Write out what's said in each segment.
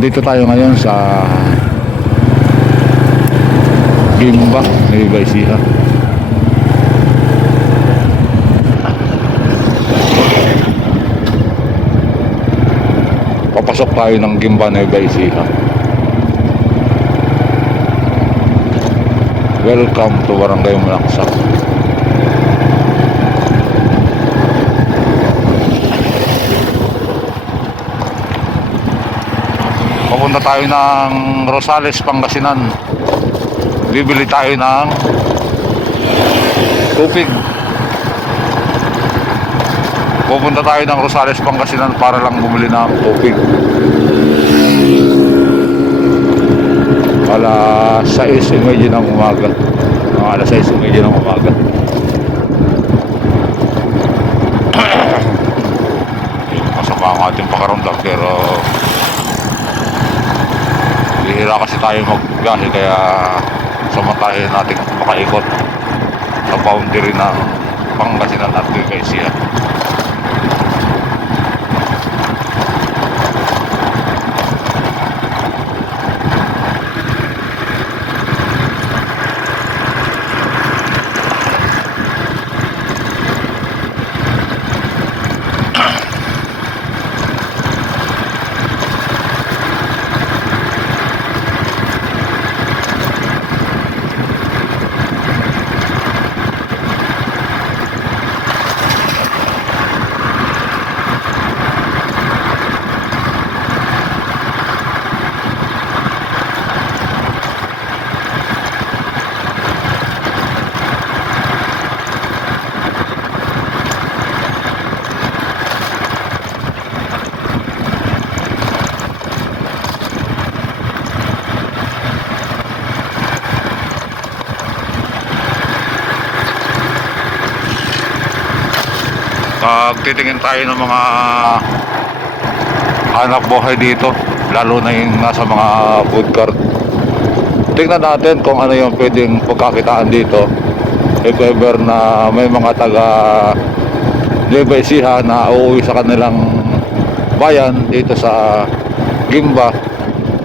Nandito tayo ngayon sa Gimba, Nueva Ecija. Papasok tayo ng Gimba, Nueva Ecija. Welcome to Barangay Malaksak. Papunta tayo ng Rosales, Pangasinan. Bibili tayo ng tubig. Pupunta tayo ng Rosales, Pangasinan para lang bumili ng tubig. Alas 6:30 ng umaga. Alas 6:30 ng umaga. Masama ang ating pakaramdam, pero bihira kasi tayo magbiyahe, kaya samantahin natin makaikot sa boundary ng Pangasinan at Nueva Ecija. Titingin tayo ng mga anak buhay dito, lalo na yung nasa mga food cart. Tingnan natin kung ano yung pwedeng pagkakitaan dito, if ever na may mga taga Nueva Ecija na uuwi sa kanilang bayan dito sa Gimba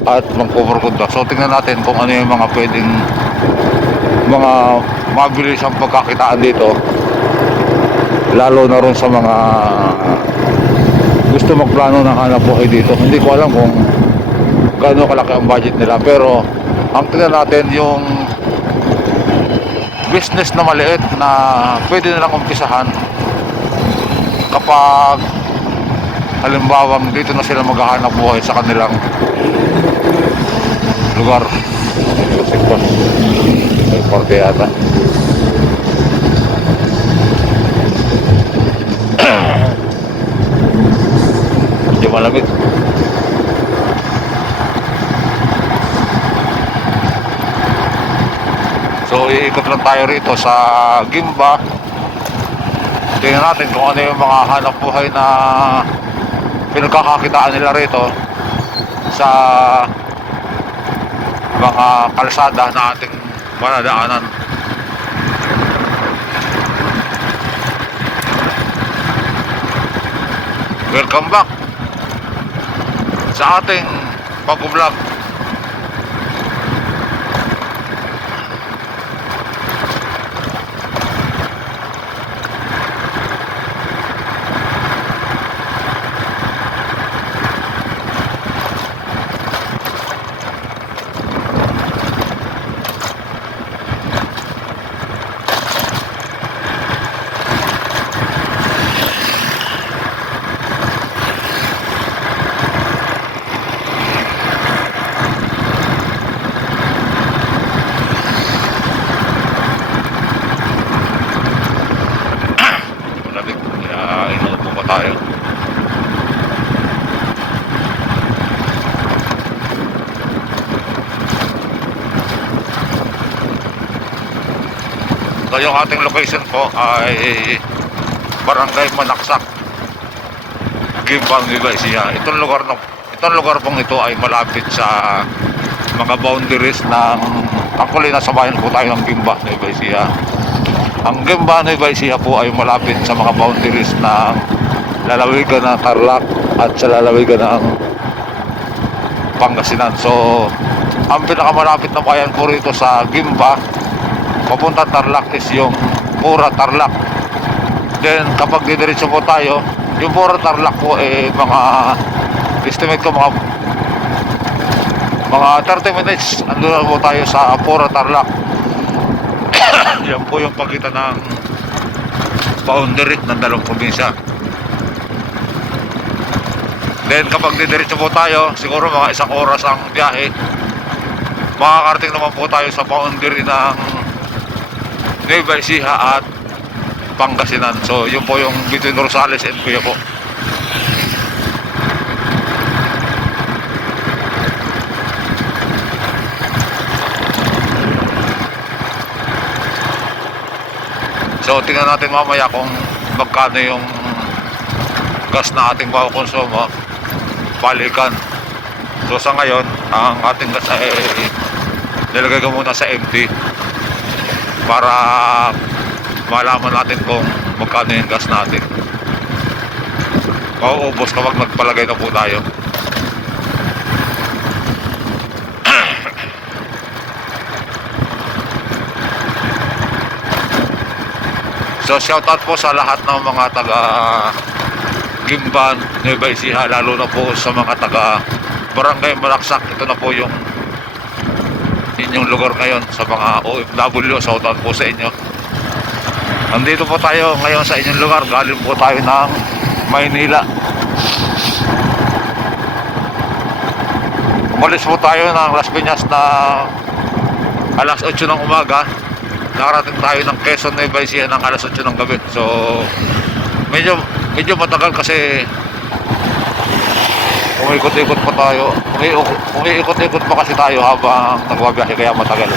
at magpupurkunda. So tingnan natin kung ano yung mga pwedeng mga mabilis ang pagkakitaan dito, lalo na ron sa mga gusto magplano ng hanap buhay dito. Hindi ko alam kung gaano kalaki ang budget nila, pero ang tingnan natin yung business na maliit na pwede nilang umpisahan kapag halimbawa dito na sila maghahanap buhay sa kanilang lugar. May porte yata. Medyo malamig. So iikot lang tayo rito sa Gimba. Tingnan natin kung ano yung mga hanap buhay na pinagkakakitaan nila rito sa mga kalsada na ating manadaanan. Welcome back sa ating pag-vlog. Tayo. So yung ating location po ay Barangay Malaksak, Gimba, Nueva Ecija. Itong lugar pong ito ay malapit sa mga boundaries ng, actually nasa bayan po tayo ng Gimba, Nueva Ecija. Ang Gimba, Nueva Ecija po ay malapit sa mga boundaries ng lalawigan ng Tarlac at sa lalawigan ng Pangasinan. So ang pinakamalapit na bayan po rito sa Gimba papunta Tarlac is yung Pura Tarlac. Then kapag didiretso po tayo, yung Pura Tarlac po mga estimate ko mga 30 minutes andun na po tayo sa Pura Tarlac. Yan po yung pagitan ng boundary ng dalawang probinsya. Then kapag didiretso po tayo, siguro mga 1 oras ang biyahe, makakarating naman po tayo sa boundary ng Nueva Ecija at Pangasinan. So yun po yung between Rosales and Quiapo. So tingnan natin mamaya kung magkano yung gas na ating makukonsumo balikan. So sa ngayon, ang ating gas ay nilagay ko muna sa empty para malaman natin kung magkano yung gas natin. Mauubos kapag nagpalagay na po tayo. So shoutout po sa lahat ng mga taga Gimban, Nueva Ecija, lalo na po sa mga taga Barangay Malaksak. Ito na po yung inyong lugar ngayon sa mga OFW. Shoutout po sa inyo. Nandito po tayo ngayon sa inyong lugar. Galing po tayo ng Maynila. Umalis po tayo ng Las Piñas na alas 8 ng umaga. Nakarating tayo ng Quezon, Nueva Ecija ng alas 8 ng gabi. So medyo matagal kasi umiikot-ikot pa tayo. Umiikot-ikot pa kasi tayo habang nagbabiyahe, kaya matagal.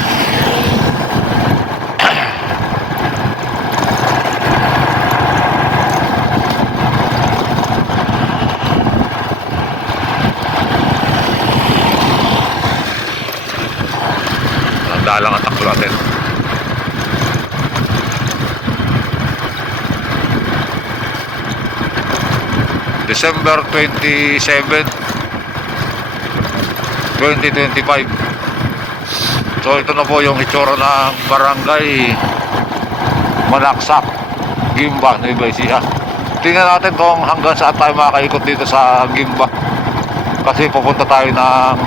Tanda lang ang takbo natin. December 27, 2025. So ito na po yung itsura ng Barangay Malaksak, Gimba, Nueva Ecija. Tingnan natin kung hanggang saan tayo makakaikot dito sa Gimba, kasi pupunta tayo ng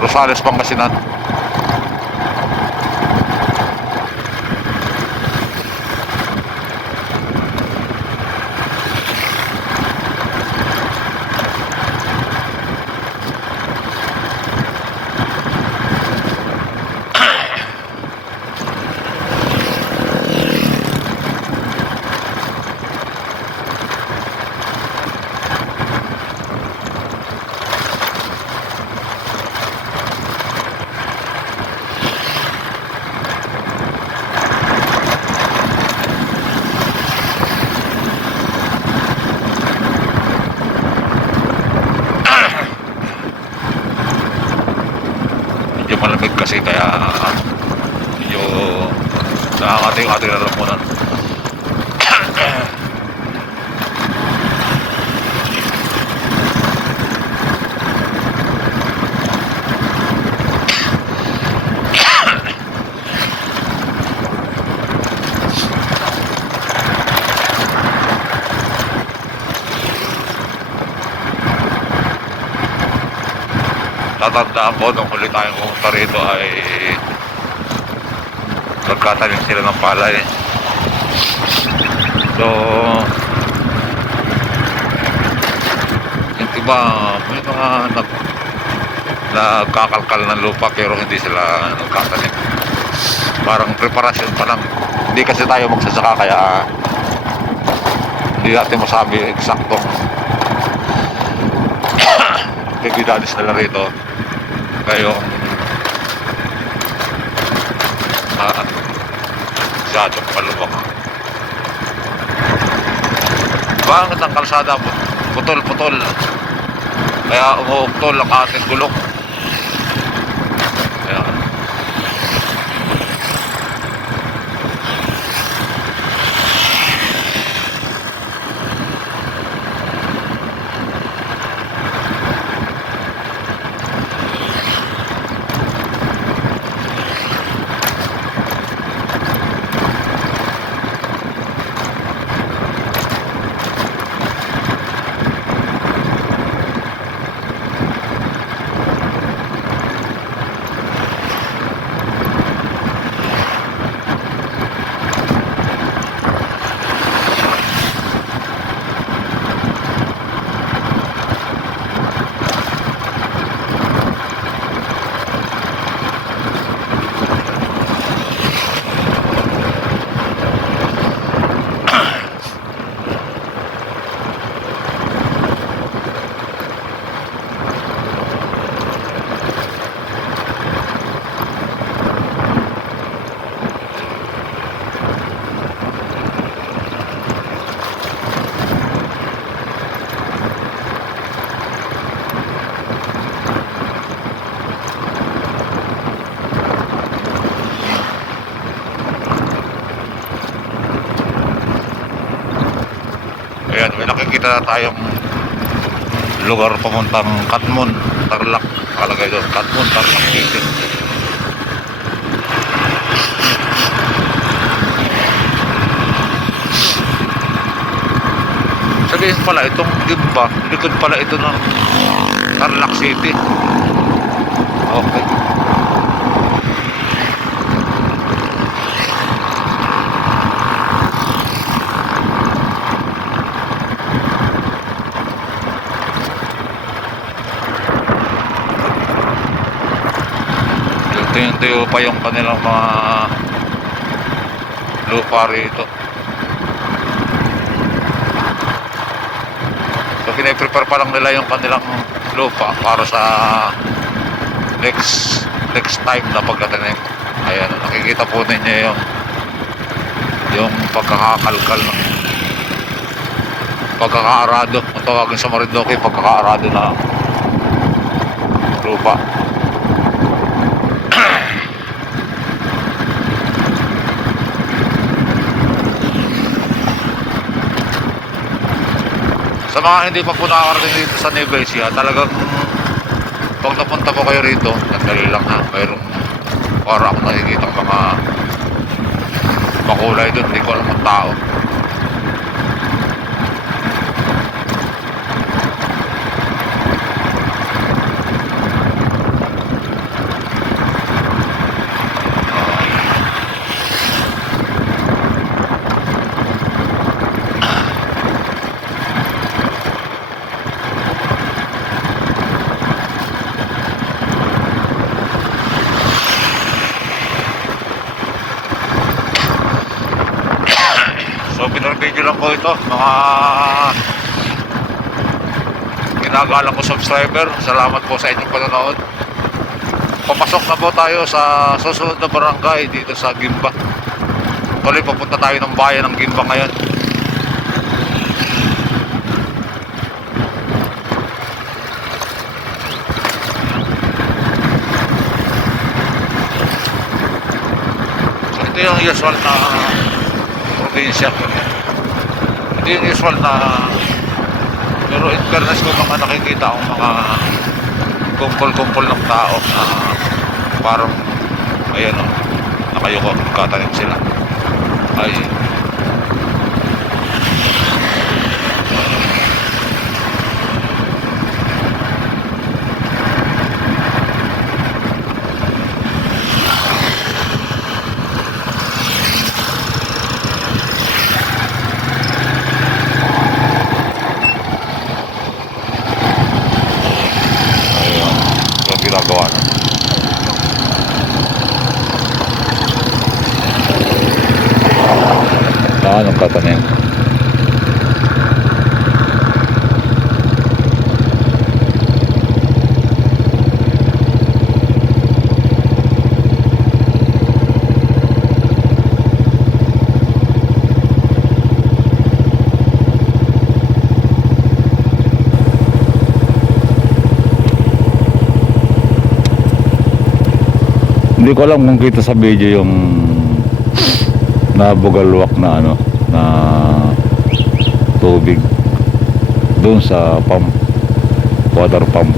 Rosales, Pangasinan. Malamig kasi, kaya medyo nakakating-ating na lang muna. Tatandaan ko nung huli tayong pumunta rito ay nagkatanim sila ng palay. So yung iba may mga nagkakalkal ng lupa pero hindi sila nagkatanim. Parang preparasyon pa lang. Hindi kasi tayo magsasaka, kaya hindi natin masabi eksaktong actividades nila rito. Kayong masyadong malubak. Bakit ang kalsada putol-putol, kaya umuuktol ang ating gulong. Kaya nakikita na tayong lugar pamuntang Katmon, Tarlac. Kalagay doon, Katmon, Tarlac City. Sabihin pala, itong Gimba, likod pala ito ng Tarlac City. Okay. Tuyo pa yung kanilang mga lupa rito. So pinaprepare pa lang nila yung kanilang lupa para sa next time na pagkatanim. Ayan, nakikita po ninyo yung pagkakakalkal ng pagkakaarado, ang tawagin sa Marinduque, pagkakaarado na lupa. Sa mga hindi pa po nakakarating dito sa Nueva Ecija, talagang pag napunta po kayo rito, sandali lang ha, mayroong para akong nakikita mga makulay doon, hindi ko alam ang tao. So pinag-video lang po ito mga ginagalang ko subscriber. Salamat po sa inyong panonood. Papasok na po tayo sa susunod na barangay dito sa Gimba. Tuloy papunta tayo ng bayan ng Gimba ngayon. So ito yung usual na probinsya. Ito yung usual na, pero in fairness ko mga nakikita akong mga kumpol-kumpol ng tao na parang ayan o, nakayuko, katanim sila. Ay ginagawa na. Saan ang katanim? Hindi ko alam kung kita sa video yung nabugalwak na ano na tubig doon sa pump, water pump.